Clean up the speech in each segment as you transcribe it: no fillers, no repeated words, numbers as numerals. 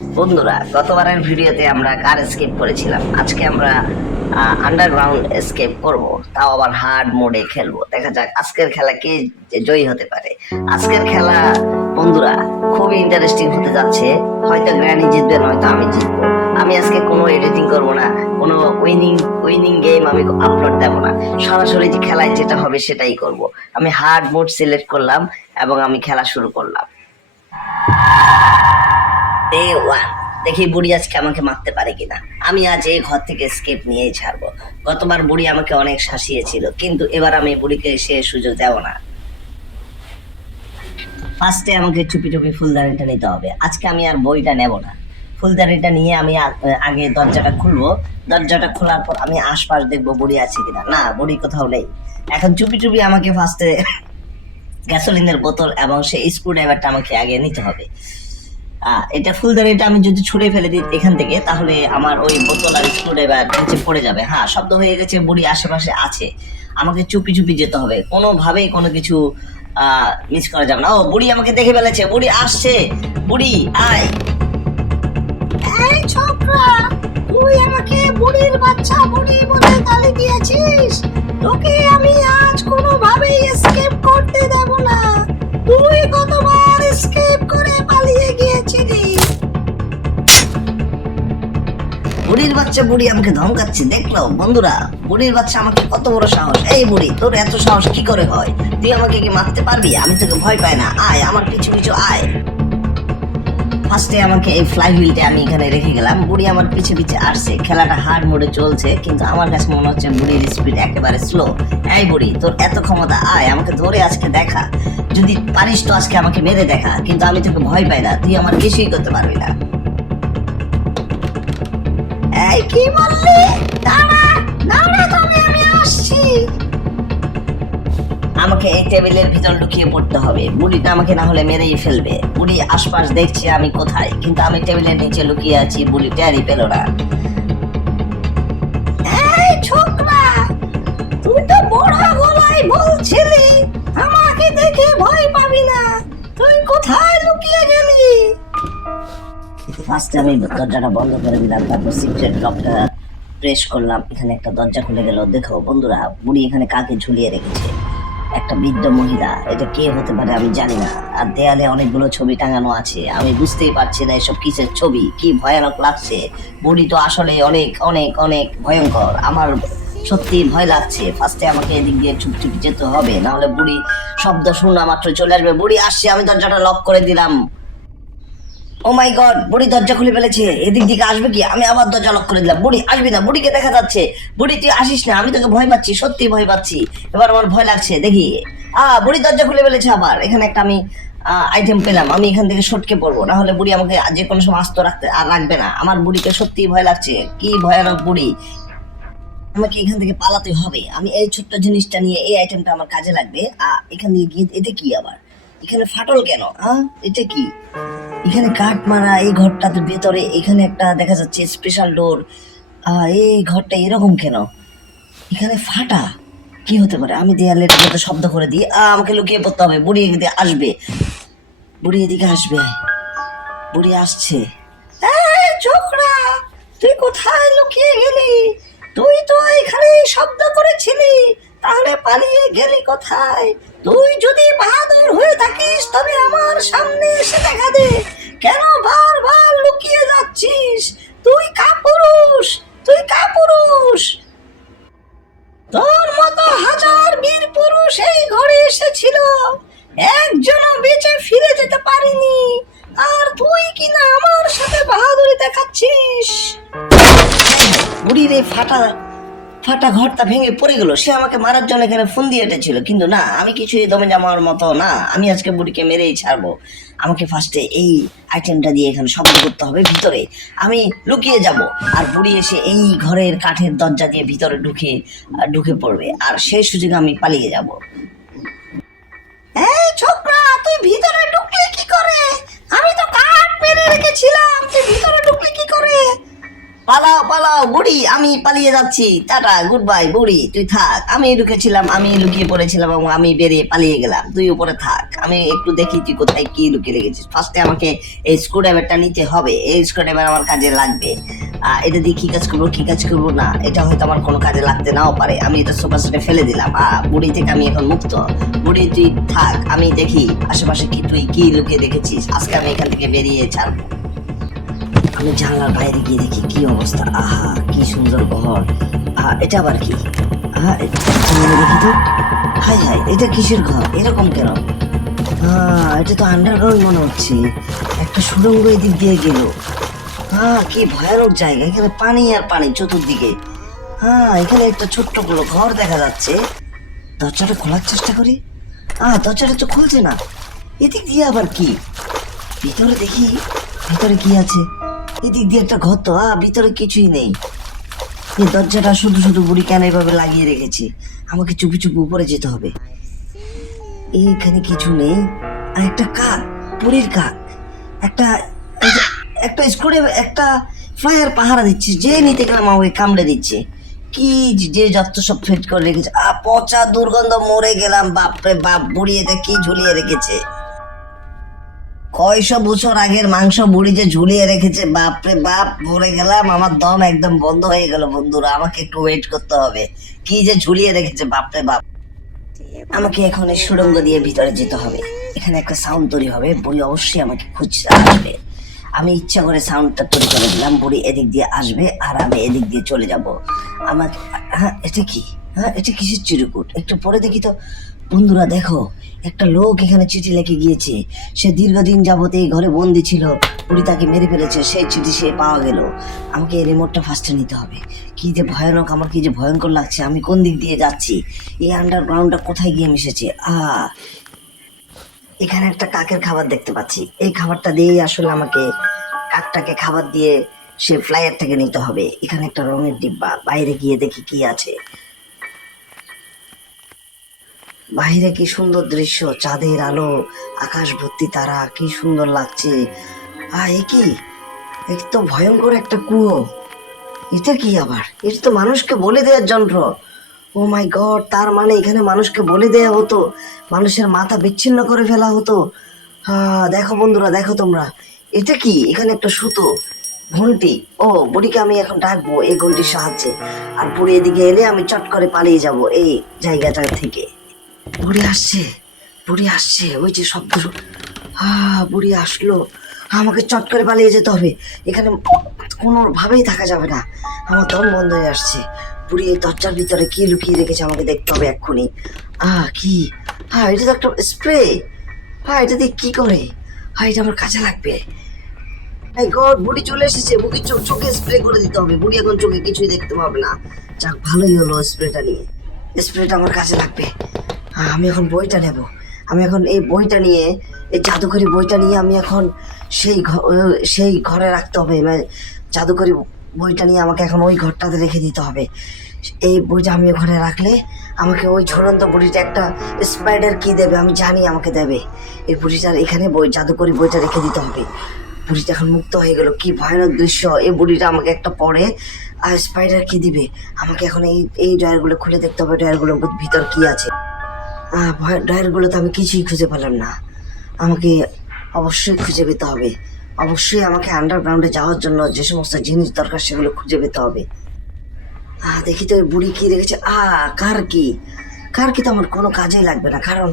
বন্ধুরা, গতবারের ভিডিওতে আমরা কার এসকেপ করেছিলাম। আজকে আমরা আন্ডারগ্রাউন্ড এসকেপ করব, তাও আবার হার্ড মোডে খেলবো। দেখা যাক আজকের খেলা কে জয়ী হতে পারে। আজকের খেলা বন্ধুরা খুবই ইন্টারেস্টিং হতে যাচ্ছে। হয়তো গ্র্যানি জিতবে, নয়তো আমি জিতবো। আমি আজকে কোনো এডিটিং করব না, কোনো উইনিং গেম আমি আপলোড দেব না। সরাসরি যে খেলায় যেটা হবে সেটাই করব। আমি হার্ড মোড সিলেক্ট করলাম এবং আমি খেলা শুরু করলাম। ডে 1, দেখি বুড়ি আজকে আমাকে মারতে পারে কিনা। আমি আজ এই ঘর থেকে স্কেপ নিয়েই ছাড়বো। গতবার বুড়ি আমাকে অনেক শাসিয়েছিল, কিন্তু এবার আমি বুড়িকে সে সুযোগ দেব না। ফার্স্টে আমাকে চুপি চুপি ফুলদানিটা নিতে হবে। আজকে আমি আর বইটা নেব না। ফুলদানিটা নিয়ে আমি আগে দরজাটা খুলবো। দরজাটা খোলার পর আমি আশপাশ দেখবো বুড়ি আছে কিনা। না, বুড়ি কোথাও নেই। এখন চুপি চুপি আমাকে ফার্স্টে গ্যাসোলিনের বোতল এবং সেই স্ক্রুড্রাইভারটা আমাকে আগে নিতে হবে। এটা ফুলদানিটা আমি যদি ছুঁড়ে ফেলে দিই এখান থেকে, তাহলে আমার ওই বোতল আর স্ক্রুড্রাইভার নিচে পড়ে যাবে। হ্যাঁ, শব্দ হয়ে গেছে, বুড়ি আশেপাশে আছে। আমাকে চুপি চুপি যেতে হবে, কোনোভাবেই কোনো কিছু মিস করা যাবে না। ও, বুড়ি আমাকে দেখে ফেলেছে, বুড়ি আসছে। বুড়ি আয়। এই ছোকরা, তুই আমাকে বুড়ির বাচ্চা বুড়ি বলে গালি দিয়েছিস। তোকে আমি আজ কোনোভাবেই এসকেপ করতে দেব না। তুই কতবার এসকেপ করে পালিয়ে গিয়েছিলি। বুড়ির বাচ্চা বুড়ি আমাকে ধমকাচ্ছে, দেখলো বন্ধুরা? বুড়ির বাচ্চা আমাকে কত বড় সাহস। এই বুড়ি, তোর এত সাহস কি করে হয়? তুই আমাকে কি মারতে পারবি? আমি তোকে ভয় পাই না। আয়, আমার পিছু পিছু আয়। ফার্স্টে আমাকে এই ফ্লাই হুইলটা আমি এখানে রেখে গেলাম। বুড়ি আমার পিছে পিছে আসছে। খেলাটা হার্ড মোডে চলছে, কিন্তু আমার কাছে মনে হচ্ছে বুড়ির স্পিড একেবারে স্লো। এই বুড়ি, তোর এত ক্ষমতা, আয় আমাকে ধরে আজকে দেখা। যদি পারিস তো আজকে আমাকে মেরে দেখা, কিন্তু আমি তোকে ভয় পাই না। তুই আমার কিছুই করতে পারবি না। এই কি বললি? দাঁড়া দাঁড়া, তবে আমি আসছি। আমাকে এই টেবিলের ভিতর লুকিয়ে পড়তে হবে। বুড়িটা আমাকে না হলে মেরেই ফেলবে। বুড়ি আশপাশ দেখছে আমি কোথায়, কিন্তু আমি টেবিলের নিচে লুকিয়ে আছি। বুড়ি টেরই পেল না। এই ছোকরা, তুই তো বড় গলায় বলছিলি আমাকে দেখে ভয় পাবি না। তুই কোথায় লুকিয়ে গেলি? ফার্স্টে আমি দরজাটা বন্ধ করে দিলাম, তারপর সিক্রেট লকটা প্রেস করলাম। এখানে একটা দরজা খুলে গেল। দেখো বন্ধুরা, বুড়ি এখানে কাকে ঝুলিয়ে রেখেছে। একটা বৃদ্ধ মহিলা। এটা কে হতে পারে আমি জানি না। আর দেয়ালে অনেকগুলো ছবি টাঙানো আছে। আমি বুঝতেই পারছি না এসব কিসের ছবি। কি ভয়ানক লাগছে। বুড়ি তো আসলে অনেক অনেক অনেক ভয়ঙ্কর। আমার সত্যি ভয় লাগছে। ফার্স্টে আমাকে এদিক দিয়ে চুপ চুপ যেতে হবে, না হলে বুড়ি শব্দ শোনা মাত্র চলে আসবে। বুড়ি আসছে, আমি দরজাটা লক করে দিলাম। ও মাই গড, বুড়ি দরজা খুলে ফেলেছে। এদিক দিকে আসবে কি? আমি আবার দরজা লক করে দিলাম। বুড়ি আসবি না, বুড়িকে দেখা যাচ্ছে। বুড়ি তুই আসিস না, আমি তোকে ভয় পাচ্ছি, সত্যি ভয় পাচ্ছি। এবার আমার ভয় লাগছে। দেখি, বুড়ি দরজা খুলে ফেলেছে আবার। এখানে একটা আমি আইটেম পেলাম। আমি এখান থেকে সটকে পড়বো, না হলে বুড়ি আমাকে যে কোনো সময় আস্ত রাখবে না। আমার বুড়িকে সত্যি ভয় লাগছে। কি ভয়ানক বুড়ি। আমাকে এখান থেকে পালাতে হবে। আমি এই ছোট্ট জিনিসটা নিয়ে, এই আইটেমটা আমার কাজে লাগবে। এখান থেকে গিয়ে, এটা কি আবার? এখানে ফাটল কেন? এটা কি? এখানে কাঠ মারা এই ঘরটার ভেতরে এখানে একটা দেখা যাচ্ছে স্পেশাল ডোর। এই ঘরটা এরকম কেন? এখানে ফাটা। কি হতে পারে? আমি দেয়ালের মতো শব্দ করে দিই। আমাকে লুকিয়ে পড়তে হবে। বুড়ি এদিকে আসবে। বুড়ি এদিকে আসবে। বুড়ি আসছে। এই ছোকরা, তুই কোথায় লুকিয়ে গেলি? তুই তো এখানে শব্দ করেছিলি, তাহলে পালিয়ে গেলি কোথায়? তুই যদি বাহাদুর হয়ে থাকিস তবে আমার সামনে এসে দেখা দে। কেন বারবার লুকিয়ে যাচ্ছিস? তুই কাপুরুষ, তুই কাপুরুষ। তোর মতো হাজার বীর পুরুষ এই ঘরে এসেছিল, একজনও বেঁচে ফিরে যেতে পারিনি। আর তুই কিনা আমার সাথে বাহাদুরি দেখাচ্ছিস। বুড়ির এই ফাটা ফাটা ঘরটা ভেঙে পড়ে গেল। সে আমাকে মারার জন্য এখানে ফোন দিয়ে এটেছিল, কিন্তু না, আমি কিছুই দমে যাওয়ার মতো না। আমি আজকে বুড়িকে মেরেই ছাড়বো। আমাকে ফার্স্টে এই আইটেমটা দিয়ে এখানে শব্দ করতে হবে। ভিতরে আমি লুকিয়ে যাব, আর বুড়ি এসে এই ঘরের কাঠের দরজা দিয়ে ভিতরে ঢুকে পড়বে, আর সেই সুযোগে আমি পালিয়ে যাব। এই ছোকরা, তুই ভিতরে ঢুকলি কি করে? আমি তো কাঠ মেরে রেখেছিলাম, তুই ভিতরে ঢুকলি কি করে? পালাও পালাও বুড়ি, আমি পালিয়ে যাচ্ছি, টাটা গুড বাই বুড়ি, তুই থাক। আমি ঢুকেছিলাম, আমি লুকিয়ে পড়েছিলাম এবং আমি বেরিয়ে পালিয়ে গেলাম, তুই উপরে থাক। আমি একটু দেখি তুই কোথায় কি লুকিয়ে রেখেছিস। ফার্স্টে আমাকে এই স্ক্রুড্রাইভারটা নিতে হবে, এই স্ক্রুড্রাইভার আমার কাজে লাগবে। এটা দিয়ে কি কাজ করবো কি কাজ করবো না, এটা হয়তো আমার কোনো কাজে লাগতে নাও পারে। আমি এটা সোফা সেটে ফেলে দিলাম। বুড়ি থেকে আমি এখন মুক্ত। বুড়ি তুই থাক, আমি দেখি আশেপাশে কি তুই কি লুকিয়ে রেখেছিস। আজকে আমি এখান থেকে বেরিয়ে ছাড়বো। আমি জানলার বাইরে গিয়ে দেখি কি অবস্থা। আহা কি সুন্দর ঘর। এটা আবার কি? দেখি তো। হাই হাই, এটা কিসের ঘর, এরকম কেন? এটা তো আন্ডারগ্রাউন্ড মনে হচ্ছে। একটা সুড়ঙ্গ এদিক দিয়ে গেল। কি ভয়ানক জায়গা, এখানে পানি আর পানি চতুর্দিকে। এখানে একটা ছোট্ট বড় ঘর দেখা যাচ্ছে। দরজাটা খোলার চেষ্টা করি। দরজাটা তো খুলছে না। এদিক দিয়ে আবার কি? ভিতরে দেখি, ভিতরে কি আছে। এদিক দিয়ে একটা ঘর তো, ভিতরে কিছুই নেই। এই দরজাটা শুধু শুধু বুড়ি কেন এভাবে লাগিয়ে রেখেছি? আমাকে চুপি চুপি উপরে যেতে হবে। এইখানে কিছু নেই। একটা কাক, বুড়ির কাক, একটা একটা স্ক্রুডে একটা ফ্লায়ার পাহারা দিচ্ছে, যে নিতে গেলাম আমাকে কামড়ে দিচ্ছে। কি যে যত সব ফিট করে রেখেছে। পচা দুর্গন্ধ, মরে গেলাম। বাপরে বাপ, বুড়ি এটা কি ঝুলিয়ে রেখেছে? কয়শো বছর আগের মাংস বুড়ি যে ঝুলিয়ে রেখেছে, বাপরে বাপ, মরে গেলাম। আমার দম একদম বন্ধ হয়ে গেল বন্ধুরা, আমাকে একটু ওয়েট করতে হবে। কি যে ঝুলিয়ে রেখেছে, বাপরে বাপ। আমাকে এখন এই সুড়ঙ্গ দিয়ে ভিতরে যেতে হবে। এখানে একটা সাউন্ড তৈরি হবে, বুড়ি অবশ্যই আমাকে খুঁজতে আসবে। আমি ইচ্ছা করে সাউন্ডটা তৈরি করে দিলাম, বুড়ি এদিক দিয়ে আসবে আর আমি এদিক দিয়ে চলে যাব। আমাকে এটা কি? এটা কিসের চিরকুট? একটু পরে দেখি তো। বন্ধুরা দেখো, একটা লোক এখানে চিঠি লিখে গিয়েছে। সে দীর্ঘদিন যাবত এই ঘরে বন্দি ছিল, বুড়ি তাকে মেরে ফেলেছে, সেই চিঠি সে পাওয়া গেল। আমাকে এই রিমোটটা ফার্স্টে নিতে হবে। কি যে ভয়ানক, আমার কি যে ভয়ঙ্কর লাগছে। আমি কোন দিক দিয়ে যাচ্ছি? এই আন্ডারগ্রাউন্ডটা কোথায় গিয়ে মিশেছে? এখানে একটা কাকের খাবার দেখতে পাচ্ছি। এই খাবারটা দিয়েই আসলে আমাকে কাকটাকে খাবার দিয়ে সে ফ্লাইয়ারটাকে নিতে হবে। এখানে একটা রঙের ডিব্বা, বাইরে গিয়ে দেখি কি আছে। বাইরে কি সুন্দর দৃশ্য, চাঁদের আলো, আকাশ ভর্তি তারা, কি সুন্দর লাগছে। এ কি? এ তো ভয়ঙ্কর একটা কুয়ো। এটা কি আবার? এটা তো মানুষকে বলে দেওয়ার যন্ত্র। ও মাই গড, তার মানে এখানে মানুষকে বলে দেয়া হতো, মানুষের মাথা বিচ্ছিন্ন করে ফেলা হতো। দেখো বন্ধুরা, দেখো তোমরা, এটা কি? এখানে একটা সুতো, ঘন্টি। বুড়িকে আমি এখন ডাকবো এই ঘন্টির সাহায্যে। আর বুড়ি এদিকে এলে আমি চট করে পালিয়ে যাব এই জায়গাটা থেকে। বুড়ি আসছে, বুড়ি আসছে, ওই যে শব্দ। বুড়ি আসলো। আমাকে চট করে পালিয়ে যেতে হবে, এখানে কোনোভাবেই থাকা যাবে না। আমার দম বন্ধ হয়ে আসছে। বুড়ি এই দরজার ভিতরে কি লুকিয়ে রেখেছে আমাকে দেখতে হবে এক্ষুনি। কি? এটা তো একটা স্প্রে। এটা দিয়ে কি করে? এটা আমার কাজে লাগবে। গড, বুড়ি চলে এসেছে। বুড়ির চোখে স্প্রে করে দিতে হবে। বুড়ি এখন চোখে কিছুই দেখতে পাবে না। যাক, ভালোই হলো স্প্রেটা নিয়ে। স্প্রেটা আমার কাজে লাগবে। আমি এখন বইটা নেব। আমি এখন এই বইটা নিয়ে, এই জাদুকরি বইটা নিয়ে আমি এখন সেই ঘরে রাখতে হবে। জাদুকরি বইটা নিয়ে আমাকে এখন ওই ঘরটাতে রেখে দিতে হবে। এই বইটা আমি ওখানে রাখলে আমাকে ওই ঝুলন্ত বুড়িটা একটা স্পাইডার কি দেবে, আমি জানি আমাকে দেবে। এই বুড়িটার এখানে জাদুকরি বইটা রেখে দিতে হবে। বুড়িটা এখন মুক্ত হয়ে গেল। কি ভয়ানক দৃশ্য। এই বুড়িটা আমাকে একটা পরে আর স্পাইডার কি দিবে। আমাকে এখন এই ড্রয়ারগুলো খুলে দেখতে হবে, ড্রয়ারগুলোর ভিতর কি আছে। ড্রয়ারগুলোতে আমি কিছুই খুঁজে পেলাম না। আমাকে অবশ্যই খুঁজে পেতে হবে। অবশ্যই আমাকে আন্ডারগ্রাউন্ডে যাওয়ার জন্য যে সমস্ত জিনিস দরকার সেগুলো খুঁজে পেতে হবে। দেখি তো বুড়ি কি রেখেছে। কার কি? কার কি তো আমার কোনো কাজেই লাগবে না, কারণ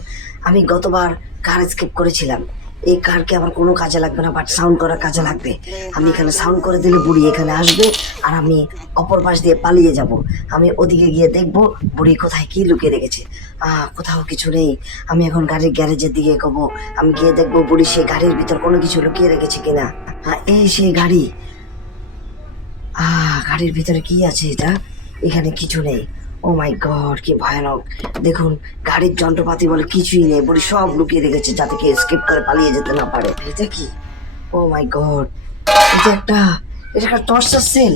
আমি গতবার কার স্কিপ করেছিলাম। এই কারকে আমার কোনো কাজে লাগবে না, বাট সাউন্ড করার কাজে লাগবে। আমি এখানে সাউন্ড করে দিলে বুড়ি এখানে আসবে আর আমি অপর পাশ দিয়ে পালিয়ে যাব। আমি ওদিকে গিয়ে দেখবো বুড়ি কোথায় কি লুকিয়ে রেখেছে। কোথাও কিছু নেই। আমি এখন গাড়ির গ্যারেজের দিকে এগোবো। আমি গিয়ে দেখবো বুড়ি সেই গাড়ির ভিতর কোনো কিছু লুকিয়ে রেখেছে কিনা। এই সেই গাড়ি। গাড়ির ভিতরে কি আছে? এটা এখানে কিছু নেই। ও মাই গড, কি ভয়ানক। দেখুন, গাড়ির যন্ত্রপাতি বলে কিছুই নেই। বুড়ি সব লুকিয়ে রেখেছে যাতে কেউ স্কিপ করে পালিয়ে যেতে না পারে। এটা কি? ও মাই গড, এটা একটা টর্চার সেল।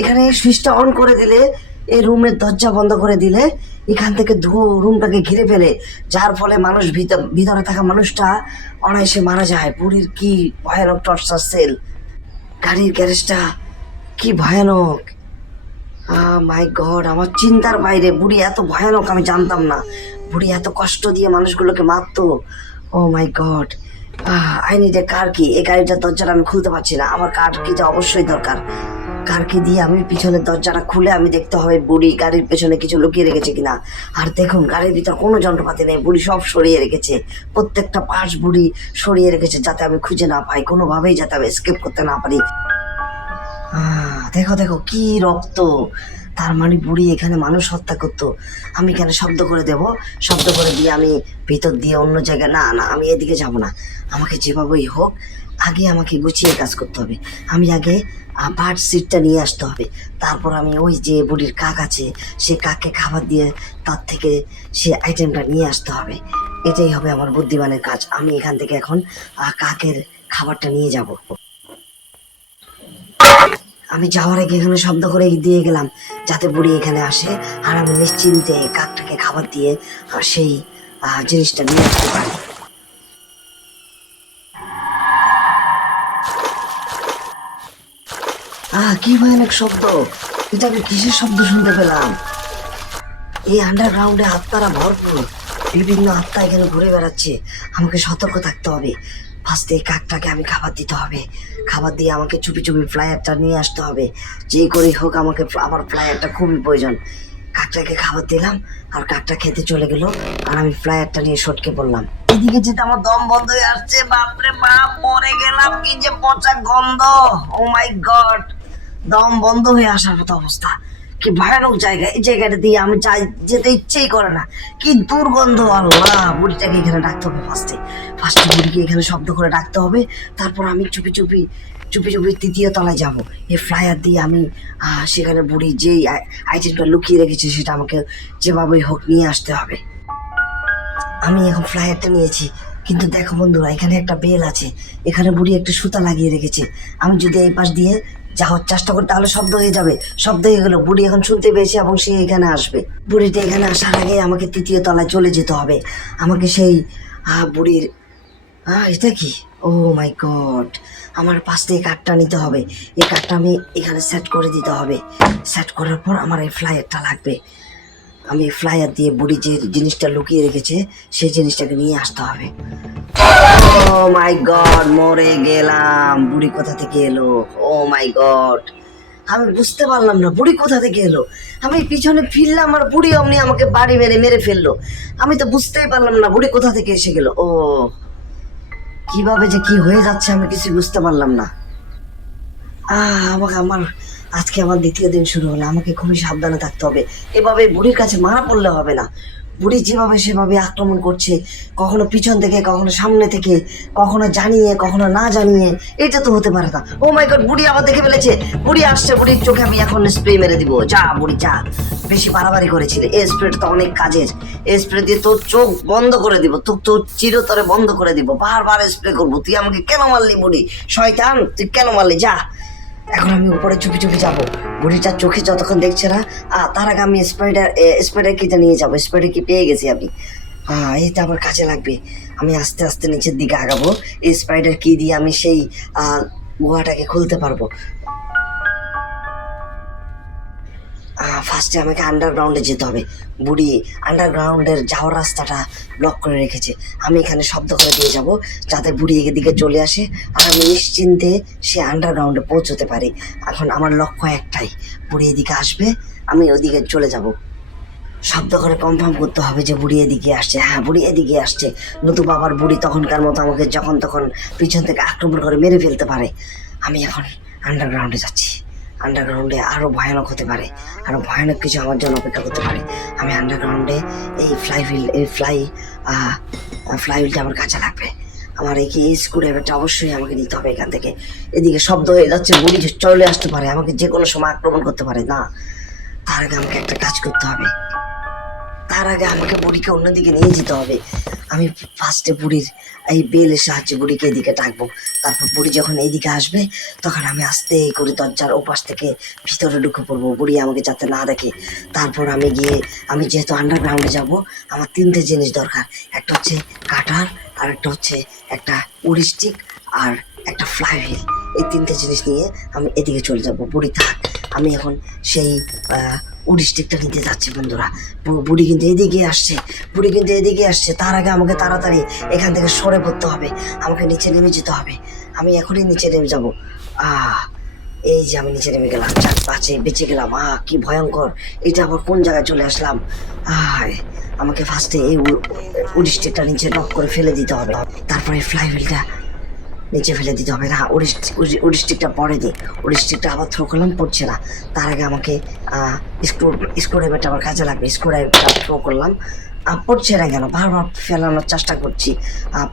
এখানে সুইচটা অন করে দিলে, এই রুমের দরজা বন্ধ করে দিলে এখান থেকে ধোঁয়া রুমটাকে ঘিরে ফেলে, যার ফলে মানুষ ভিতরে থাকা মানুষটা অনায়াসে মারা যায়। বুড়ির কি ভয়ানক টর্চার সেল। গাড়ির গ্যারেজটা কি ভয়ানক! মাই গড, আমার চিন্তার বাইরে। বুড়ি এত ভয়ানক আমি জানতাম না। বুড়ি এত কষ্ট দিয়ে মানুষগুলোকে মারতো। ও মাই গড! আই নিড এ কার কি। এই গাড়িটার দরজাটা আমি খুলতে পারছি না, আমার কার কিটা অবশ্যই দরকার। কার কি দিয়ে আমি পিছনের দরজাটা খুলে আমি দেখতে হবে বুড়ি গাড়ির পেছনে কিছু লুকিয়ে রেখেছে কিনা। আর দেখুন, গাড়ির ভিতর কোনো যন্ত্রপাতি নেই, বুড়ি সব সরিয়ে রেখেছে। প্রত্যেকটা পাশ বুড়ি সরিয়ে রেখেছে যাতে আমি খুঁজে না পাই, কোনোভাবেই যাতে আমি এসকেপ করতে না পারি। দেখো দেখো কি রক্ত! তার মানে বুড়ি এখানে মানুষ হত্যা করতো। আমি কেন শব্দ করে দেব? শব্দ করে দিয়ে আমি ভিতর দিয়ে অন্য জায়গায়, না না, আমি এদিকে যাব না। আমাকে যেভাবেই হোক আগে আমাকে গুছিয়ে কাজ করতে হবে। আমি আগে বার্ড সিটটা নিয়ে আসতে হবে। তারপর আমি ওই যে বুড়ির কাক আছে, সে কাককে খাবার দিয়ে তার থেকে সে আইটেমটা নিয়ে আসতে হবে। এটাই হবে আমার বুদ্ধিমানের কাজ। আমি এখান থেকে এখন কাকের খাবারটা নিয়ে যাব। আমি যাওয়ার আগে এখানে শব্দ করে দিয়ে গেলাম যাতে বুড়ি এখানে আসে, আর আমি নিশ্চিন্তে কাকটাকে খাবার দিয়ে সেই জিনিসটা নিয়ে আসতে পারি। কি ভয়ানক শব্দ! এটা আমি কিসের শব্দ শুনতে পেলাম? এই আন্ডারগ্রাউন্ডে আত্মারা ভরপুর, বিভিন্ন আত্মা এখানে ঘুরে বেড়াচ্ছে। আমাকে সতর্ক থাকতে হবে। ফার্স্টে এই কাকটাকে আমি খাবার দিতে হবে। খাবার দিয়ে আমাকে চুপি চুপি ফ্লায়ারটা নিয়ে আসতে হবে। যেই করেই হোক আমাকে, আমার ফ্লায়ারটা খুবই প্রয়োজন। কাকটাকে খাবার দিলাম, আর কাকটা খেতে চলে গেল, আর আমি ফ্লায়ারটা নিয়ে সটকে পড়লাম। এদিকে যেতে আমার দম বন্ধ হয়ে আসছে। বাপরে বাপ, মরে গেলাম! কি যে পচা গন্ধ! ও মাই গড! দম বন্ধ হয়ে আসার মতো অবস্থা। কি ভয়ানক জায়গা! এই জায়গাটা দিয়ে আমি যেতে ইচ্ছেই করে না। কি দুর্গন্ধ! আল্লাহ, বুড়িটাকে এখানে ডাকতে হবে। ফার্স্টে বুড়িকে এখানে শব্দ করে ডাকতে হবে। তারপর আমি চুপি চুপি তৃতীয় তলায় যাব। এই ফ্লায়ার দিয়ে আমি সেখানে বুড়ি যেই আইটেমটা লুকিয়ে রেখেছে সেটা আমাকে যেভাবেই হোক নিয়ে আসতে হবে। আমি এখন ফ্লায়ারটা নিয়েছি, কিন্তু দেখো বন্ধুরা, এখানে একটা বেল আছে। এখানে বুড়ি একটা সুতা লাগিয়ে রেখেছে। আমি যদি এই পাশ দিয়ে যাওয়ার চেষ্টা করি তাহলে শব্দ হয়ে যাবে। শব্দ হয়ে গেল, বুড়ি এখন শুনতে পেয়েছে এবং সে এখানে আসবে। বুড়িটা এখানে আসার আগে আমাকে তৃতীয় তলায় চলে যেতে হবে। আমাকে সেই বুড়ির এটা কি? ও মাই গড! আমার পাশ থেকে কাঠটা নিতে হবে। এই কাঠটা আমি এখানে সেট করে দিতে হবে। সেট করার পর আমার এই ফ্লায়ারটা লাগবে। আমি ফ্লায়ার দিয়ে বুড়ি যে জিনিসটা লুকিয়ে রেখেছে সেই জিনিসটাকে নিয়ে আসতে হবে। ও মাই গড, মরে গেলাম! বুড়ি কোথা থেকে এলো? ও মাই গড, আমি বুঝতে পারলাম না বুড়ি কোথা থেকে এলো। আমি পিছনে ফিরলাম আর বুড়ি অমনি আমাকে বাড়ি মেরে ফেললো। আমি তো বুঝতেই পারলাম না বুড়ি কোথা থেকে এসে গেল। ও, কিভাবে যে কি হয়ে যাচ্ছে আমি কিছু বুঝতে পারলাম না। আজকে আমার দ্বিতীয় দিন শুরু হলো। আমাকে খুবই সাবধানে থাকতে হবে। এভাবে বুড়ির কাছে মারা পড়লে হবে না। বুড়ি যেভাবে সেভাবে আক্রমণ করছে, কখনো পিছন থেকে, কখনো সামনে থেকে, কখনো জানিয়ে, কখনো না জানিয়ে, এটা তো হতে পারে না। ও মাই গড, বুড়ি আবার দেখে ফেলেছে। বুড়ি আসছে, বুড়ির চোখে আমি এখন স্প্রে মেরে দিব। যা বুড়ি যা, বেশি বাড়াবাড়ি করেছিলে। এই স্প্রেটা তো অনেক কাজের। এই স্প্রে দিয়ে তোর চোখ বন্ধ করে দিব, তোর চিরতরে বন্ধ করে দিব। বারবার স্প্রে করবো। তুই আমাকে কেন মারলি বুড়ি? শয়তান, তুই কেন মারলি? যা, এখন আমি উপরে চুপি চুপি যাবো। বুড়িটার চোখে যতক্ষণ দেখছে না, তার আগে আমি স্পাইডার কিটা নিয়ে যাবো। স্পাইডার কি পেয়ে গেছি আমি। এইটা আমার কাজে লাগবে। আমি আস্তে আস্তে নিচের দিকে আগাবো। এই স্পাইডার কি দিয়ে আমি সেই গুহাটাকে খুলতে পারবো। ফার্স্টে আমাকে আন্ডারগ্রাউন্ডে যেতে হবে। বুড়ি আন্ডারগ্রাউন্ডের যাওয়ার রাস্তাটা ব্লক করে রেখেছে। আমি এখানে শব্দ করে দিয়ে যাব যাতে বুড়ি এদিকে চলে আসে, আর আমি নিশ্চিন্তে সে আন্ডারগ্রাউন্ডে পৌঁছতে পারি। এখন আমার লক্ষ্য একটাই, বুড়ি এদিকে আসবে, আমি ওদিকে চলে যাব। শব্দ করে কনফার্ম করতে হবে যে বুড়ি এদিকে আসছে। হ্যাঁ, বুড়ি এদিকে আসছে। নতুবা আবার বুড়ি তখনকার মতো আমাকে যখন তখন পিছন থেকে আক্রমণ করে মেরে ফেলতে পারে। আমি এখন আন্ডারগ্রাউন্ডে যাচ্ছি। আন্ডারগ্রাউন্ডে আরও ভয়ানক হতে পারে, আরও ভয়ানক কিছু আমার জন্য অপেক্ষা করতে পারে। আমি আন্ডারগ্রাউন্ডে এই ফ্লাইহুইলটা আমার কাছে লাগবে। আমার এই স্ক্রুড্রাইভারটা অবশ্যই আমাকে নিতে হবে এখান থেকে। এদিকে শব্দ হয়ে যাচ্ছে, বুড়ি চলে আসতে পারে, আমাকে যে কোনো সময় আক্রমণ করতে পারে। না, তার আগে আমাকে একটা কাজ করতে হবে। তার আগে আমাকে বুড়িকে অন্যদিকে নিয়ে যেতে হবে। আমি ফার্স্টে বুড়ির এই বেলের সাহায্যে বুড়িকে এদিকে ডাকবো। তারপর বুড়ি যখন এইদিকে আসবে তখন আমি আস্তে করে দরজার ওপাশ থেকে ভিতরে ঢুকে পড়বো, বুড়ি আমাকে যাতে না দেখে। তারপর আমি যেহেতু আন্ডারগ্রাউন্ডে যাব, আমার 3টে জিনিস দরকার। একটা হচ্ছে কাটার, আর একটা হচ্ছে একটা উড়ি স্টিক, আর একটা ফ্লাই হুইল। এই তিনটে জিনিস নিয়ে আমি এদিকে চলে যাব। বুড়ি থাক, আমি এখন সেই উড স্টিকটা নিতে যাচ্ছি বন্ধুরা। বুড়ি কিন্তু এদিকে আসছে, বুড়ি কিন্তু এদিকে আসছে। তার আগে আমাকে তাড়াতাড়ি এখান থেকে সরে পড়তে হবে, আমাকে নিচে নেমে যেতে হবে। আমি এখনই নিচে নেমে যাব। এই যে আমি নিচে নেমে গেলাম, চার পাঁচে বেঁচে গেলাম। কি ভয়ঙ্কর, এটা আবার কোন জায়গায় চলে আসলাম। আমাকে ফার্স্টে এই উড স্টিকটা নিচে লক করে ফেলে দিতে হবে, তারপরে ফ্লাই হুইলটা নিচে ফেলে দিতে হবে। না, উড স্টিকটা পরে দিই। উড স্টিকটা আবার থ্রো করলাম, পড়ছে না। তার আগে আমাকে স্ক্রু ড্রাইভারটা আবার কাজে লাগবে। স্ক্রু ড্রাইভারটা থ্রো করলাম, পড়ছে না কেন, বারবার ফেলানোর চেষ্টা করছি,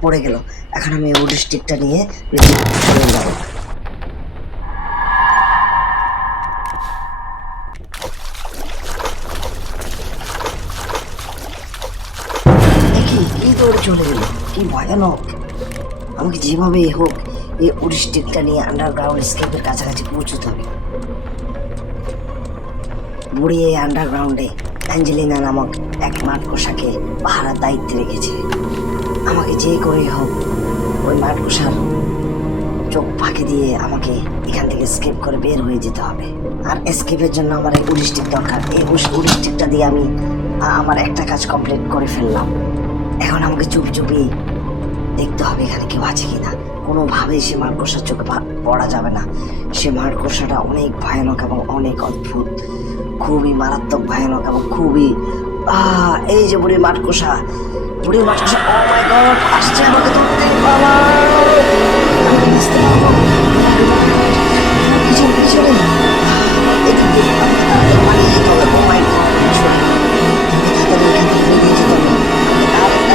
পড়ে গেল। এখন আমি উড স্টিকটা নিয়ে চলে যাবো। কি দৌড়ে চলে গেল, কি ভয়ানক। আমাকে যেভাবে হোক এই উড স্টিকটা নিয়ে আন্ডারগ্রাউন্ড স্কেপের কাছাকাছি পৌঁছতে হবে। বুড়ি এই আন্ডারগ্রাউন্ডে অ্যাঞ্জেলিনা নামক এক মাঠকোষাকে পাহারার দায়িত্বে রেখেছে। আমাকে যে করেই হোক ওই মাঠকোষার চোখ ফাঁকি দিয়ে আমাকে এখান থেকে স্কেপ করে বের হয়ে যেতে হবে। আর স্কেপের জন্য আমার এই উড স্টিক দরকার। এই উড স্টিকটা দিয়ে আমি আমার একটা কাজ কমপ্লিট করে ফেললাম। এখন আমাকে চুপি চুপি দেখতে হবে এখানে কেউ আছে কিনা। কোনোভাবেই সে মাকড়সার চোখে পড়া যাবে না। সে মাকড়সাটা অনেক ভয়ানক এবং অনেক অদ্ভুত, খুবই মারাত্মক ভয়ানক এবং খুবই এই যে বুড়ির মাকড়সা, বুড়ির মাকড়সা, ও মাই গড, আসছে আমাকে ধরতে। বাবা, আমি বুঝতে পারবো পিছনে পিছনে এদিকে পালিয়ে যেতে হবে। ও মাই গড, পিছনে তাড়াতাড়ি এখান থেকে বেরিয়ে যেতে হবে। তার আগে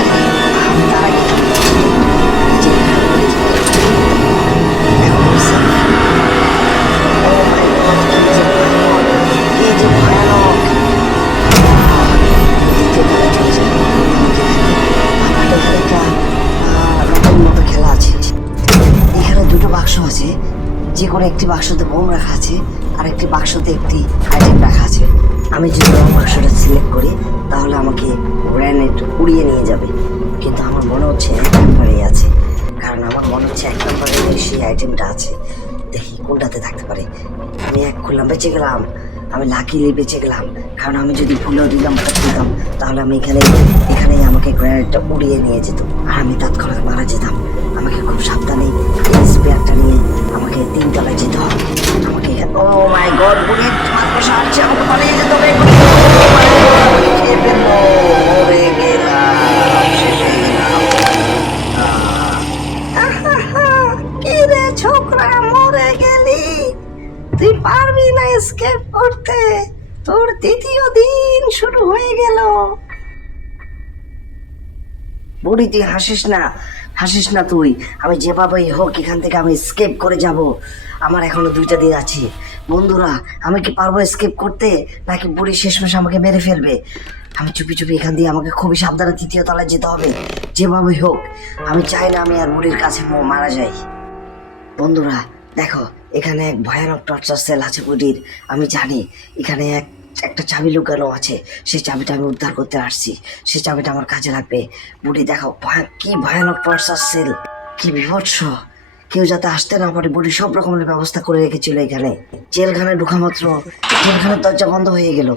খেলা আছে। এখানে দুটো বাক্স আছে, যে কোনো একটি বাক্সতে বোম রাখা আছে, আর একটি বাক্সতে একটি আইটেম রাখা আছে। আমি যদি বোম বাক্সটা সিলেক্ট করি তাহলে আমাকে গ্রেনেড উড়িয়ে নিয়ে যাবে, কিন্তু আমার মনে হচ্ছে এক নম্বরেই আছে, কারণ আমার মনে হচ্ছে এক নম্বরে সেই আইটেমটা আছে। দেখি কোনটাতে থাকতে পারে। আমি এক খুললাম, বেঁচে গেলাম। আমি লাকিলি বেঁচে গেলাম, কারণ আমি যদি ভুলেও দিলাম তাহলে আমি এখানেই আমাকে গ্রেনেডটা উড়িয়ে নিয়ে যেত আর আমি তৎক্ষণাৎ মারা যেতাম। আমাকে খুব সাবধানে এই স্পেয়ারটা নিয়ে আমাকে 3 তলায় যেতে হবে। আমাকে ও মাই গড, বুড়ির মাকড়সা আসছে, আমাকে পালিয়ে যেতে হবে। মরে গেলাম, শেষ হয়ে গেলাম। কি রে ছোকরা, মরে গেলি? তুই পারবি না এসকেপ করতে, তোর দ্বিতীয় দিন শুরু হয়ে গেল। বুড়ি, তুই হাসিস না তুই। আমি যেভাবেই হোক এখান থেকে আমি এসকেপ করে যাব। আমার এখনো 2টা দিন আছে। বন্ধুরা, আমি কি পারবো এসকেপ করতে, নাকি বুড়ি শেষমেশ আমাকে মেরে ফেলবে? আমি চুপি চুপি এখান দিয়ে আমাকে খুবই সাবধানে 3য় তলায় যেতে হবে যেভাবেই হোক। আমি চাই না আমি আর বুড়ির কাছে মারা যাই। বন্ধুরা দেখো, এখানে এক ভয়ানক টর্চার সেল আছে বুড়ির। আমি জানি এখানে একটা চাবি লুকানো আছে। সেই চাবিটা আমি উদ্ধার করতে আসছি, সেই চাবিটা আমার কাজে লাগবে। বুড়ি দেখো, কি ভয়ানক টর্চার সেল, কি বিভৎস। কেউ যাতে আসতে না পারে, বুড়ি সব রকমের ব্যবস্থা করে রেখেছিল এখানে। জেলখানায় ঢোকা মাত্র জেলখানার দরজা বন্ধ হয়ে গেল।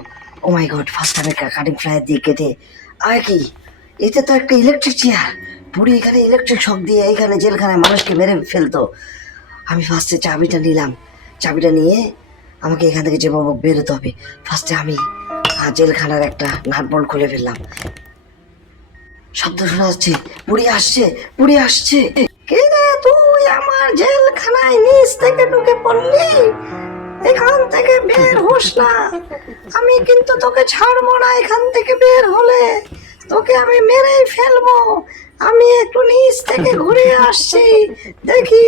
ও মাই গড, ফার্স্ট আমি কাটিং ফ্লায়ার দিয়ে কেটে, আর কি এতে তো একটা ইলেকট্রিক চেয়ার। বুড়ি এখানে ইলেকট্রিক শক দিয়ে এখানে জেলখানায় মানুষকে মেরে ফেলতো। আমি ফার্স্টে চাবিটা নিলাম, চাবিটা নিয়ে আমাকে এখান থেকে যেভাবে বেরোতে হবে। ফার্স্টে আমি জেলখানার একটা নাট বল্ট খুলে ফেললাম। শব্দ শোনা যাচ্ছে, বুড়ি আসছে। কে রে তুই আমার জেলখানায় নিচ থেকে ঢুকে পড়লি? এখান থেকে বের হোস না, আমি কিন্তু তোকে ছাড়বো না। এখান থেকে বের হলে তোকে আমি মেরেই ফেলবো। আমি একটু নিচ থেকে ঘুরে আসছি, দেখি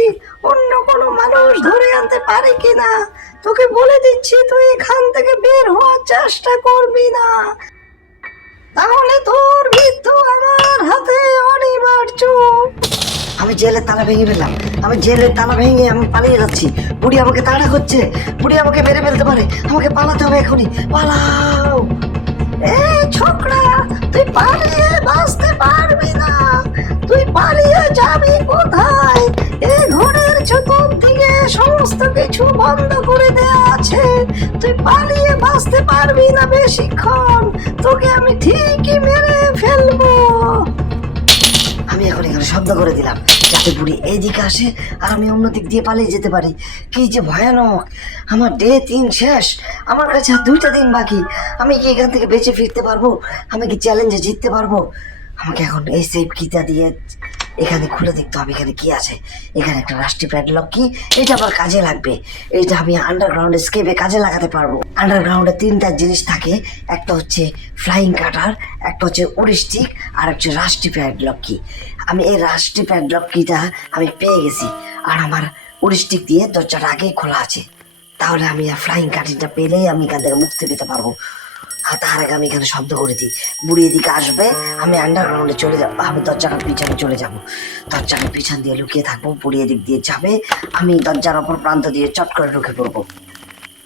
অন্য কোনো মানুষ ধরে আনতে পারে কিনা। তোকে বলে দিচ্ছি, তুই এখান থেকে বের হওয়ার চেষ্টা করবি না, তাহলে তোর মৃত্যু আমার হাতে অনিবার্য। আমি জেলের তালা ভেঙে ফেললাম, আমি পালিয়ে যাচ্ছি। বুড়ি আমাকে তাড়া করছে, বুড়ি আমাকে মেরে ফেলতে পারে। আমাকে পালাতে হবে এখনই, পালাও। ছোকরা, তুই পালিয়ে বাঁচতে পারবি না। তুই পালিয়ে যাবি কোথায়? এই ঘরের চতুর্দিকে সমস্ত কিছু বন্ধ করে দেয়া আছে, তুই পালিয়ে বাঁচতে পারবি না বেশিক্ষণ, তোকে আমি ঠিকই মেরে ফেলবো। আমি এখন এখানে শব্দ করে দিলাম যাতে বুড়ি এইদিকে আসে আর আমি অন্য দিক দিয়ে পালিয়ে যেতে পারি। কি যে ভয়ানক! আমার ডে 3 শেষ, আমার কাছে আর 2টা দিন বাকি। আমি কি এখান থেকে বেঁচে ফিরতে পারবো? আমি কি চ্যালেঞ্জে জিততে পারবো? আমাকে এখন এই সেফ কিটা দিয়ে এখানে খুলে দেখতে হবে এখানে কি আছে। এখানে একটা রাষ্ট্রীয় প্যাডলক কি, এটা আমার কাজে লাগবে। এটা আমি আন্ডারগ্রাউন্ড স্কেপে কাজে লাগাতে পারবো। আন্ডারগ্রাউন্ডে 3টা জিনিস থাকে, একটা হচ্ছে ফ্লাইং কাটার, একটা হচ্ছে ওরিস্টিক, আর একটা রাষ্ট্রীয় প্যাডলক কি। আমি এই রাষ্ট্রীয় প্যাডলক কিটা আমি পেয়ে গেছি, আর আমার ওরিস্টিক দিয়ে দরজাটা আগেই খোলা আছে। তাহলে আমি ফ্লাইং কাটিংটা পেলেই আমি এখান থেকে মুক্তি পেতে পারবো। আর তার আগে আমি এখানে শব্দ করে দিই, বুড়ি এদিকে আসবে, আমি আন্ডারগ্রাউন্ডে চলে যাবো, আমি দরজাটার পিছনে চলে যাব, দরজাটার পিছন দিয়ে লুকিয়ে থাকবো, বুড়ি এদিক দিয়ে যাবে, আমি দরজার অপর প্রান্ত দিয়ে চট করে ঢুকে পড়বো।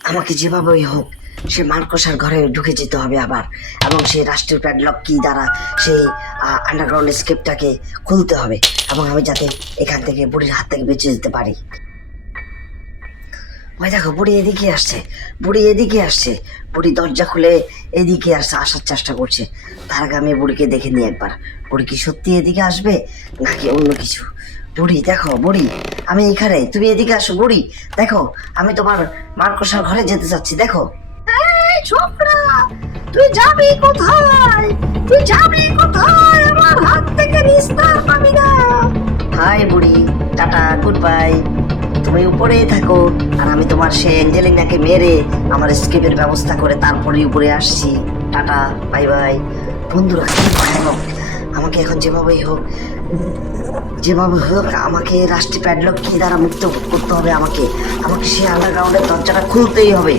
আমাকে যেভাবেই হোক সে মার্কোসার ঘরে ঢুকে যেতে হবে আবার, এবং সেই রাষ্ট্রীয় প্যাডলক কি দ্বারা সেই আন্ডারগ্রাউন্ড স্কেপটাকে খুলতে হবে, এবং আমি যাতে এখান থেকে বুড়ির হাত থেকে বেঁচে যেতে পারি। ওই দেখো বুড়ি এদিকে আসছে, বুড়ি এদিকে আসছে, বুড়ি দরজা খুলে এদিকে আসার চেষ্টা করছে। তার আগে আমি বুড়িকে দেখে নিই একবার, বুড়ি কি সত্যি এদিকে আসবে নাকি অন্য কিছু। বুড়ি দেখো, বুড়ি আমি এখানে, তুমি এদিকে আসো। বুড়ি দেখো, আমি তোমার মার্কোসার ঘরে যেতে চাচ্ছি, দেখো। এই ছোকরা, তুই যাবি কোথায়? তুই যাবি কোথায়? আমার হাত থেকে নিস্তার পাবি না। হাই বুড়ি, টাটা, গুড বাই। তুমি উপরেই থাকো, আর আমি তোমার সে অ্যাঞ্জেলিনাকে মেরে আমার স্কেপের ব্যবস্থা করে তারপরে উপরে আসছি। Tata, bye bye. বন্ধুরা কি ভয়ানক! আমাকে এখন যেভাবেই হোক আমাকে রাষ্ট্রীয় প্যাডলক কি দ্বারা মুক্ত করতে হবে। আমাকে সে আন্ডারগ্রাউন্ডের দরজাটা খুলতেই হবে।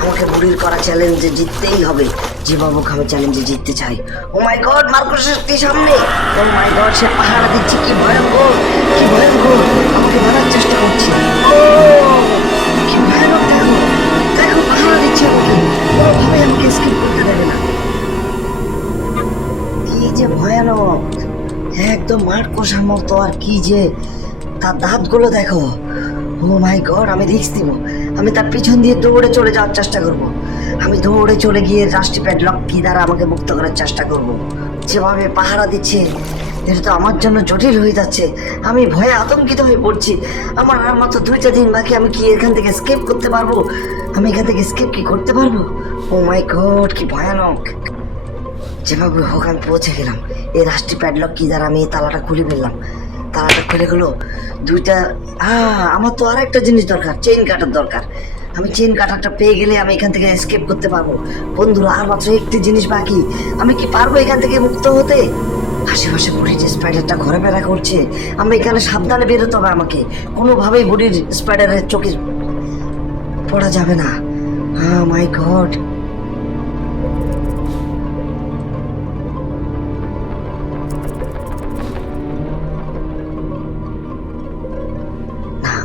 আমাকে বুড়ির করা চ্যালেঞ্জে জিততেই হবে। যেভাবে হোক আমি চ্যালেঞ্জে জিততে চাই। ও মাই গড, মার্কোসের সামনে! ও মাই গড, সে পাহারা দিচ্ছে, কি ভয়ঙ্কর, কি ভয়ঙ্কর! আমাকে ধরার চেষ্টা করছে। ও কি ভয়ানক! দেখো দেখো, পাহারা দিচ্ছে আমাকে, কোনোভাবে আমাকে স্কিপ করতে দেবে না। কি যে ভয়ানক! একদম মার্কোসার মতো। আর কি যে তার দাঁতগুলো দেখো! ও মাই গড, আমি রিস্ক দিব। আমি তার পিছন দিয়ে দৌড়ে চলে যাওয়ার চেষ্টা করব। আমি দৌড়ে চলে গিয়ে রাষ্ট্রীয় প্যাডলক কি দ্বারা আমাকে মুক্ত করার চেষ্টা করব। যেভাবে পাহারা দিচ্ছে, এটা তো আমার জন্য জটিল হয়ে যাচ্ছে। আমি ভয়ে আতঙ্কিত হয়ে পড়ছি। আমার আর মাত্র 2টা দিন বাকি। আমি কি এখান থেকে স্কেপ করতে পারবো? আমি এখান থেকে স্কেপ কি করতে পারবো? ও মাই গড, কি ভয়ানক! যেভাবে হোক আমি পৌঁছে গেলাম। এই রাষ্ট্রীয় প্যাডলক কি দ্বারা আমি এই তালাটা খুলে ফেললাম। তালাটা খুলে গেলো 2টা। আমার তো আর একটা জিনিস দরকার, চেইন কাটার দরকার। আমি চেইন কাটারটা পেয়ে গেলে আমি এখান থেকে এসকেপ করতে পারবো। বন্ধুরা আর মাত্র একটি জিনিস বাকি। আমি কি পারবো এখান থেকে মুক্ত হতে? আশেপাশে বুড়ির স্পাইডারটা ঘোরাফেরা করছে। আমি এখানে সাবধানে বেরোতে হবে আমাকে। কোনোভাবেই বুড়ির স্পাইডারের চোখে পড়া যাবে না। মাই গড!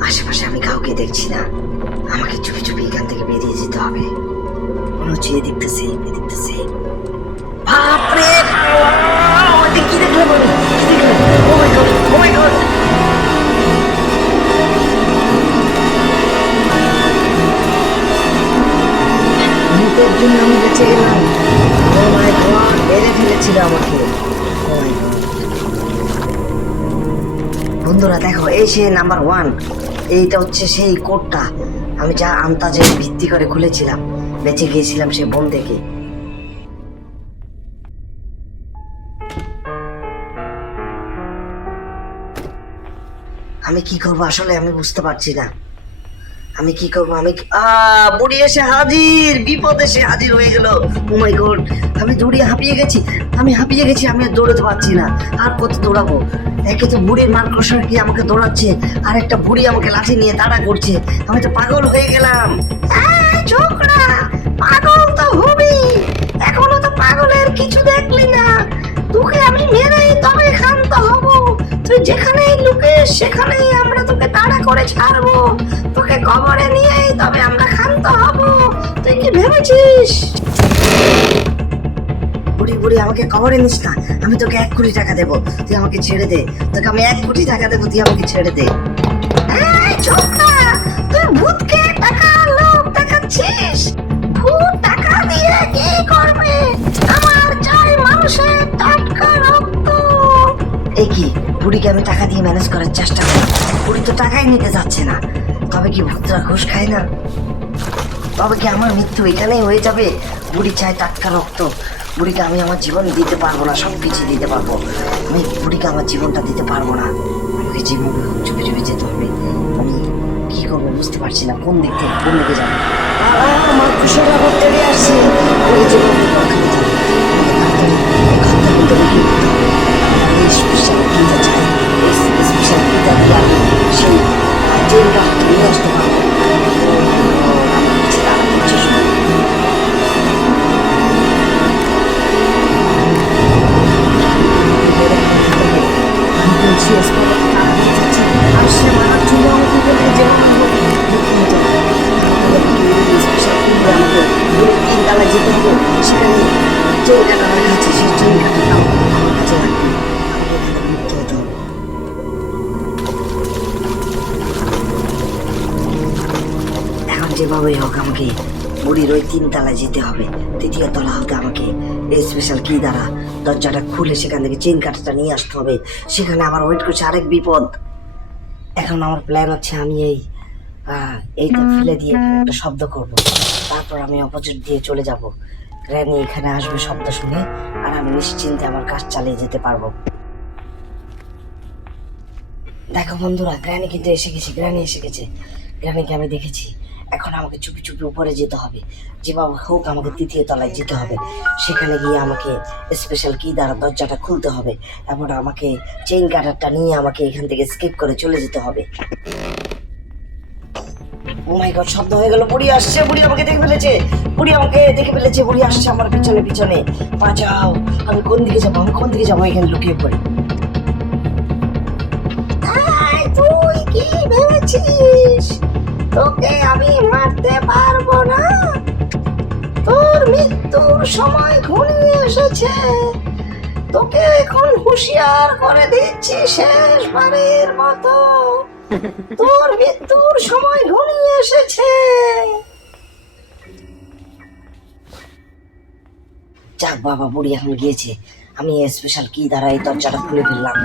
আশেপাশে আমি কাউকে দেখছি না। আমাকে চুপি চুপি এখান থেকে বেরিয়ে যেতে হবে। মনে হচ্ছে দেখতেছি। বাপরে, কি দেখলাম আমি? কি দেখলাম? ও মাই গড, ও মাই গড! মুহূর্তের জন্য আমি বেঁচে গেলাম। ও মাই গড, মেরে ফেলেছিল আমাকে। ও মাই গড! বন্ধুরা দেখো, এই সে নাম্বার 1। এইটা হচ্ছে সেই কোডটা আমি যা আন্তাজে ভিত্তি করে খুলেছিলাম। বেঁচে গিয়েছিলাম সে বোন থেকে। আমি কি করবো আসলে আমি বুঝতে পারছি না। আমি কি করবো? বুড়ি এসে হাজির, বিপদ এসে হাজির হয়ে গেল। ও মাই গড, আমি দৌড়িয়ে হাঁপিয়ে গেছি। আমি আর দৌড়াতে পারছি না। আর কত দৌড়াবো? একে তো বুড়ির মার্কোসার কি আমাকে দৌড়াচ্ছে, আর একটা বুড়ি আমাকে লাঠি নিয়ে তাড়া করছে। আমি তো পাগল হয়ে গেলাম। ছোকরা, পাগল তো হবি। এখনো তো পাগলের কিছু দেখলি না। তোকে আমি মেরেই তবে ক্ষান্ত হব। তুই যেখানেই লুকিস সেখানেই আমরা তোকে তাড়া করে ছাড়বো। তোকে কবরে নিয়েই তবে আমরা ক্ষান্ত হব। তুই কি ভেবেছিস? বুড়ি আমাকে কবরে নিস না। আমি তোকে 1 কোটি টাকা দেবো, তুই আমাকে ছেড়ে দে। তোকে আমি 1 কোটি টাকা দেবো, তুই আমাকে ছেড়ে দে। ছোকরা, বুড়িকে আমি টাকা দিয়ে ম্যানেজ করার চেষ্টা করলাম, বুড়ি তো টাকাই নিতে যাচ্ছে না। তবে কি ভূতরা ঘুষ খায় না? তবে কি আমার মৃত্যু এখানেই হয়ে যাবে? বুড়ি চায় টাটকা রক্ত, বুড়িকে আমি আমার জীবন দিতে পারবো না, সব কিছু দিতে পারবো, আমি বুড়িকে আমার জীবনটা দিতে পারবো না। আমাকে যেভাবে চুপে চুপে যেতে হবে। আমি কি করবো বুঝতে পারছি না, কোন দিক থেকে কোন দিকে যাবো। আমার খুশিটা করতে আসছি, ওই যে স্পেশাল পিজা চাই, স্পেশাল পিজা দিয়ে আমি সেই ট্রেনটা নিয়ে আসতে পারবো। সেখানে ট্রেন কাটা রাখা আছে, সেই ট্রেন কাটাটাও আমার কাছে রাখবে। আমাকে এখানে মুক্ত হতে হবে। এখন যেভাবেই হোক আমাকে বুড়ির ওই 3 তলায় যেতে হবে। 3য় তলা হতে আমাকে এই স্পেশাল কি দ্বারা দরজাটা খুলে সেখান থেকে চেইন কাটাটা নিয়ে আসতে হবে। সেখানে আবার ওয়েট করছে আরেক বিপদ। এখন আমার প্ল্যান হচ্ছে আমি এইটা ফেলে দিয়ে এখানে একটা শব্দ করব, তারপর আমি অপোজিট দিয়ে চলে যাব। গ্র্যানি এখানে আসবে শব্দ শুনে, আর আমি নিশ্চিন্তে আমার কাজ চালিয়ে যেতে পারবো। দেখো বন্ধুরা, গ্র্যানি কিন্তু এসে গেছে, গ্র্যানি এসে গেছে। গ্র্যানিকে আমি দেখেছি। এখন আমাকে চুপি চুপি উপরে যেতে হবে, যেভাবে হোক আমাকে 3য় তলায় যেতে হবে। সেখানে গিয়ে আমাকে স্পেশাল কি দ্বারা দরজাটা খুলতে হবে, এবং আমাকে চেইন কাটারটা নিয়ে আমাকে এখান থেকে স্কিপ করে চলে যেতে হবে। ও মাই গড, শব্দ হয়ে গেল, বুড়ি আসছে, বুড়ি আমাকে দেখে ফেলেছে, বুড়ি আমাকে দেখে ফেলেছে, বুড়ি আসছে আমার পিছনে পিছনে। বাঁচাও, আমি কোন দিকে যাবো, আমি কোন দিকে যাবো? এখানে লুকিয়ে পড়ি। তুই কি ভেবেছিস তোকে আমি মারতে পারবো না? তোর মৃত্যুর সময় ঘনিয়ে এসেছে, তোকে এখন হুঁশিয়ার করে দিচ্ছি শেষবারের মতো, তোর মৃত্যুর সময় ঘনিয়ে এসেছে। যাক বাবা, বুড়ি এখন গিয়েছে। আমি স্পেশাল কি দ্বারা এই দরজাটা খুলে ফেললাম।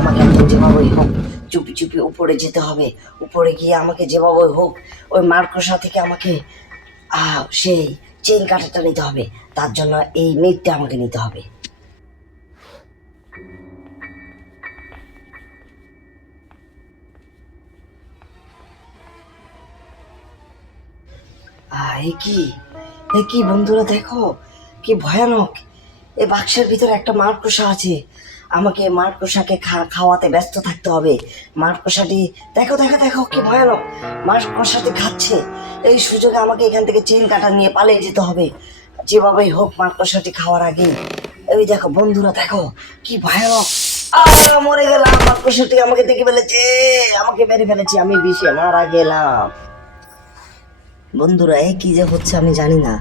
আমাকে এখন যেভাবেই হোক চুপি চুপি উপরে যেতে হবে। উপরে গিয়ে আমাকে যেভাবে হোক ওই মার্কোসা থেকে আমাকে সেই চেইন কাটারটা নিতে হবে। তার জন্য এই মেটটা আমাকে নিতে হবে। এ কি বন্ধুরা, দেখো কি ভয়ানক! এই বাক্সের ভিতরে একটা মার্কোসা আছে। আমাকে মার্কোসাকে খাওয়াতে ব্যস্ত থাকতে হবে। মার্কোসাটি দেখো দেখো দেখো কি ভয়ানক! মার্কোসাটি খাচ্ছে। এই সুযোগে আমাকে এখান থেকে চেইন কাটা নিয়ে পালিয়ে যেতে হবে, যেভাবেই হোক মার্কোসাটি খাওয়ার আগে। এই দেখো বন্ধুরা, দেখো কি ভয়ানক! মরে গেলাম, মার্কোসাটি আমাকে দেখে ফেলেছে, আমাকে মেরে ফেলেছে, আমি বিষে মারা গেলাম। বন্ধুরা, কি যে হচ্ছে আমি জানি না।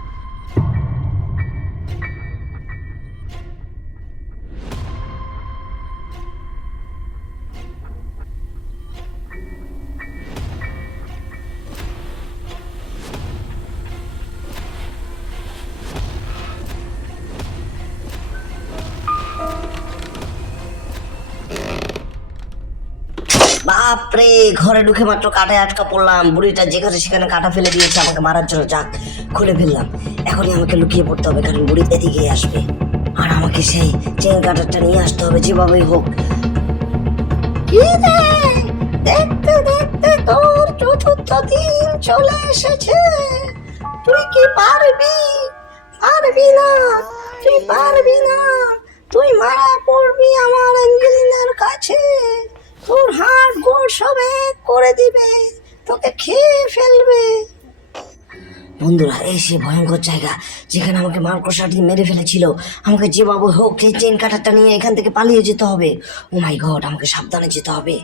বাপরে, ঘরে ঢুকে মাত্র কাটায় আটকা পড়লাম। বুড়িটা যেখানে সেখানে কাটা ফেলে দিয়েছে আমাকে মারার জন্য। যাক, খুলে ফেললাম। এখনই আমাকে লুকিয়ে পড়তে হবে, কারণ বুড়ি এদিকে আসবে, আর আমাকে সেই চেন কাটারটা নিয়ে আসতে হবে যেভাবেই হোক। দেখতে দেখতে তোর 4র্থ দিন চলে এসেছে। তুই কি পারবি? পারবি না, তুই পারবি না। তুই মারা পড়বি আমার অ্যাঞ্জেলিনার কাছে। তোর হাড় গোড় সব এক করে দিবে, তোকে খেয়ে ফেলবে। বন্ধুরা, এই সে ভয়ঙ্কর জায়গা যেখানে আমাকে মার্কোসাটি মেরে ফেলেছিল। আমাকে যেভাবে হোক এই চেইন কাটারটা নিয়ে এখান থেকে পালিয়ে যেতে হবে। ও মাই গড, আমাকে সাবধানে যেতে হবে।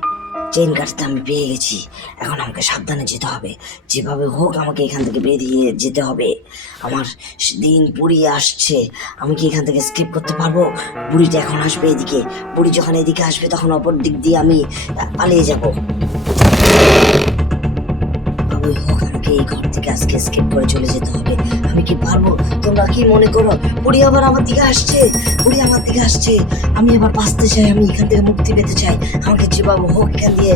চেইন কাটারটা আমি পেয়ে গেছি, এখন আমাকে সাবধানে যেতে হবে। যেভাবে হোক আমাকে এখান থেকে বেরিয়ে যেতে হবে। আমার দিন বুড়ি আসছে, আমি কি এখান থেকে স্কিপ করতে পারবো? বুড়িটা এখন আসবে এদিকে, বুড়ি যখন এদিকে আসবে তখন অপর দিক দিয়ে আমি পালিয়ে যাব। যেভাবে হোক আমাকে আমাকে এই ঘর থেকে আজকে স্কেপ করে চলে যেতে হবে। আমি কি পারবো? তোমরা কি মনে করো বুড়ি আবার আমার দিকে আসছে? বুড়ি আমার দিকে আসছে, আমি এবার বাঁচতে চাই, আমি এখান থেকে মুক্তি পেতে চাই। আমাকে যেভাবে হোক এখান দিয়ে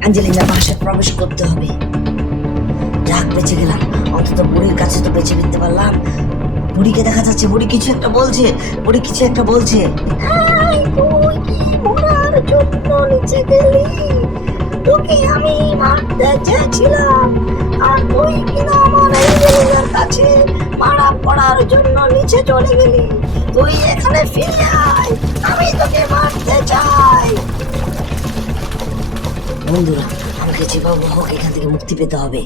অ্যাঞ্জেলিনার বাসায় প্রবেশ করতে হবে। যাক, বেঁচে গেলাম, অন্তত বুড়ির কাছে তো বেঁচে ফিরতে পারলাম। বুড়িকে দেখা যাচ্ছে, বুড়ি কিছু একটা বলছে, বুড়ি কিছু একটা বলছে। তুই কি মরার জন্য নিচে গেলি? তোকে আমি মারতে চেয়েছিলাম, আর তুই কিনা আমার অ্যাঞ্জেলিনার কাছে মারা পড়ার জন্য নিচে চলে গেলি। তুই এখানে ফিরে আয়, আমি তোকে মারতে চাই। বন্ধুরা, আমাকে যেভাবে হোক এখান থেকে মুক্তি পেতে হবে।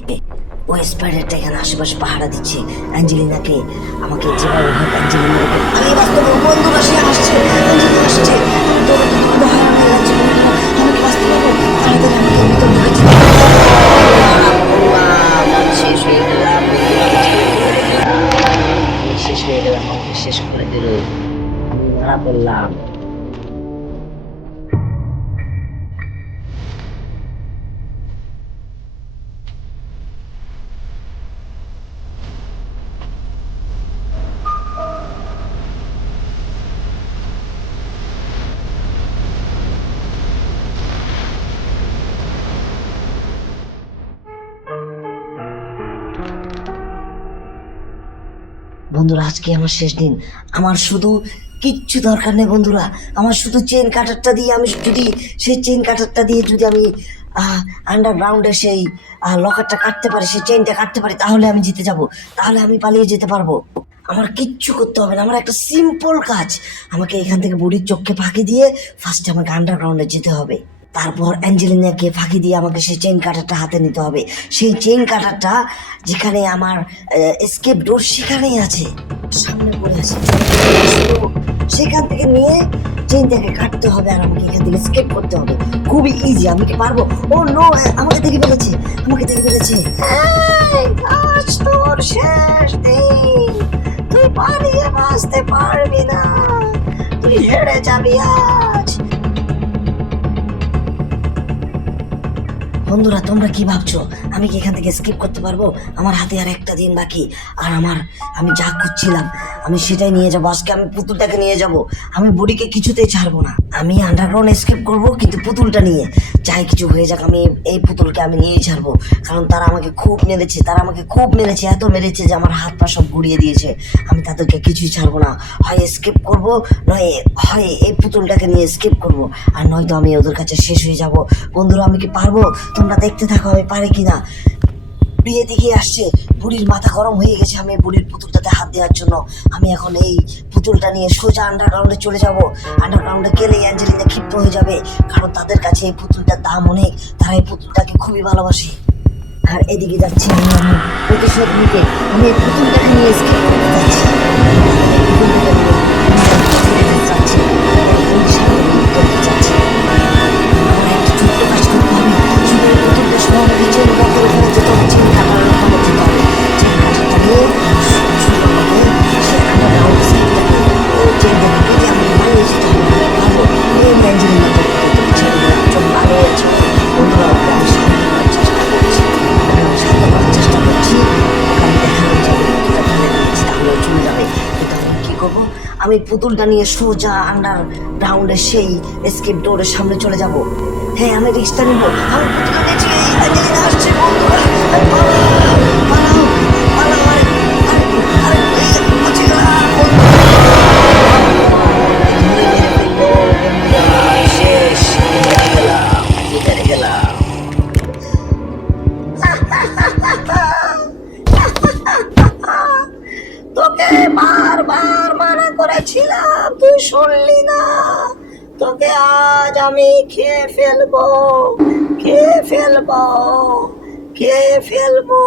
ওই স্পাইডারটা এখানে আশেপাশে পাহারা দিচ্ছে অ্যাঞ্জেলিনাকে। আমাকে যেভাবে হোক অ্যাঞ্জেলিনাকে আমি বাঁচতে পারবো। বন্ধুরা, সে আসছে, অ্যাঞ্জেলিনা আসছে। ভয় পেয়ে যাচ্ছে বন্ধুরা, আমি কি বাঁচতে পারবো? তাড়াতাড়ি আমাকে ভিতর ঢুকে যেতে হবে। শেষ হয়ে গেলাম, শেষ হয়ে গেলাম, আমাকে শেষ করে দিল, মারা পড়লাম। বন্ধুরা, আজকে আমার শেষ দিন। আমার শুধু কিচ্ছু দরকার নেই বন্ধুরা, আমার শুধু চেন কাটারটা দিয়ে, আমি যদি সেই চেন কাটারটা দিয়ে যদি আমি আন্ডারগ্রাউন্ডে সেই লকারটা কাটতে পারি, সেই চেনটা কাটতে পারি, তাহলে আমি জিতে যাব, তাহলে আমি পালিয়ে যেতে পারবো। আমার কিচ্ছু করতে হবে না, আমার একটা সিম্পল কাজ। আমাকে এখান থেকে বুড়ির চোখকে ফাঁকি দিয়ে ফার্স্টে আমাকে আন্ডারগ্রাউন্ডে যেতে হবে। তারপর অ্যাঞ্জেলিনাকে ফাঁকি দিয়ে আমাকে সেই চেইন কাটারটা হাতে নিতে হবে। সেই চেইন কাটারটা যেখানে আমার এসকেপ ডোর সেখানেই আছে, সামনে পড়ে আছে। সেখান থেকে নিয়ে চেইনটাকে কাটতে হবে, আর আমাকে এখান থেকে স্কেপ করতে হবে। খুবই ইজি, আমি কি পারবো? ও নো, আমাকে দেখে ফেলেছে, আমাকে দেখে ফেলেছে। আজ তোর শেষ দিন, তুই পালিয়ে বাঁচতে পারবি না, তুই হেরে যাবি আজ। বন্ধুরা, তোমরা কি ভাবছো আমি কি এখান থেকে স্কিপ করতে পারবো? আমার হাতে আর একটা দিন বাকি, আর আমি যা খুঁজছিলাম আমি সেটাই নিয়ে যাবো। আজকে আমি পুতুলটাকে নিয়ে যাব, আমি বুড়িকে কিছুতেই ছাড়বো না। আমি আন্ডারগ্রাউন্ড এসকেপ করবো, কিন্তু পুতুলটা নিয়ে যাই কিছু হয়ে যাক, আমি এই পুতুলকে আমি নিয়েই ছাড়বো। কারণ তারা আমাকে খুব মেরেছে, এত মেরেছে যে আমার হাত পা সব ঘুরিয়ে দিয়েছে। আমি তাদেরকে কিছুই ছাড়বো না, হয় এসকেপ করবো, হয় এই পুতুলটাকে নিয়ে এসকেপ করবো, আর নয়তো আমি ওদের কাছে শেষ হয়ে যাব। বন্ধুরা, আমি কি পারবো? তোমরা দেখতে থাকো আমি পারি কিনা। বুড়ি এদিকে আসছে, বুড়ির মাথা গরম হয়ে গেছে। আমি বুড়ির পুতুলটাতে হাত দেওয়ার জন্য আমি এখন এই পুতুলটা নিয়ে সোজা আন্ডারগ্রাউন্ডে চলে যাব। আন্ডারগ্রাউন্ডে গেলে অ্যাঞ্জেলিনা ক্ষিপ্ত হয়ে যাবে, কারণ তাদের কাছে এই পুতুলটার দাম অনেক, তারা এই পুতুলটাকে খুবই ভালোবাসে। আর এদিকে যাচ্ছি আমি আমার প্রতিশোধ নিতে, আমি এই পুতুলটাকে নিয়ে স্কেপ করতে যাচ্ছি। যাচ্ছি ওই সামনে করতে যাচ্ছি। আমার একটা ছোট্ট কাজ করতে হবে, শুধু এই পুতুলটা সবাই চেন কাটার ওখানে যেতে হবে, চেন কাটার ওখানে যেতে হবে। চেন কাটারটা নিয়ে সুন্দর মতো সে আন্ডারগ্রাউন্ড সাইডটাকে ওই চেন থেকে কেটে আমাকে পালিয়ে যেতে হবে। পারবো? এই অ্যাঞ্জেলিনা করতে ছেড়ে দিলাম, চোখ ভালো হয়েছে। বন্ধুরা, আমি শান্ত করার চেষ্টা করছি, ওকে আমি দেখানোর যাবে পুতুলটা ফেলে দিচ্ছি, তাহলে চলে যাবে। কিন্তু আমি কি করবো? আমি পুতুলটা নিয়ে সোজা আন্ডারগ্রাউন্ডের সেই এসকেপ ডোরের সামনে চলে যাব। হ্যাঁ, আমি রিস্কটা নিবো, আমি পুতুলটা নিয়েছি। অ্যাঞ্জেলিনা আসছে, বন্ধুরা, পালাও, পালাও, পালাও, আরে আরে আরে বাঁচে গেলাম বন্ধুরা। ধরে মেরে ফেললো বন্ধুরা, শেষ, হেরে গেলাম, হেরে গেলাম। তোকে বারবার মানা করেছিলাম, তুই শুনলি না। তোকে আজ আমি খেয়ে ফেলবো, খেয়ে ফেলবো, খেয়ে ফেলবো।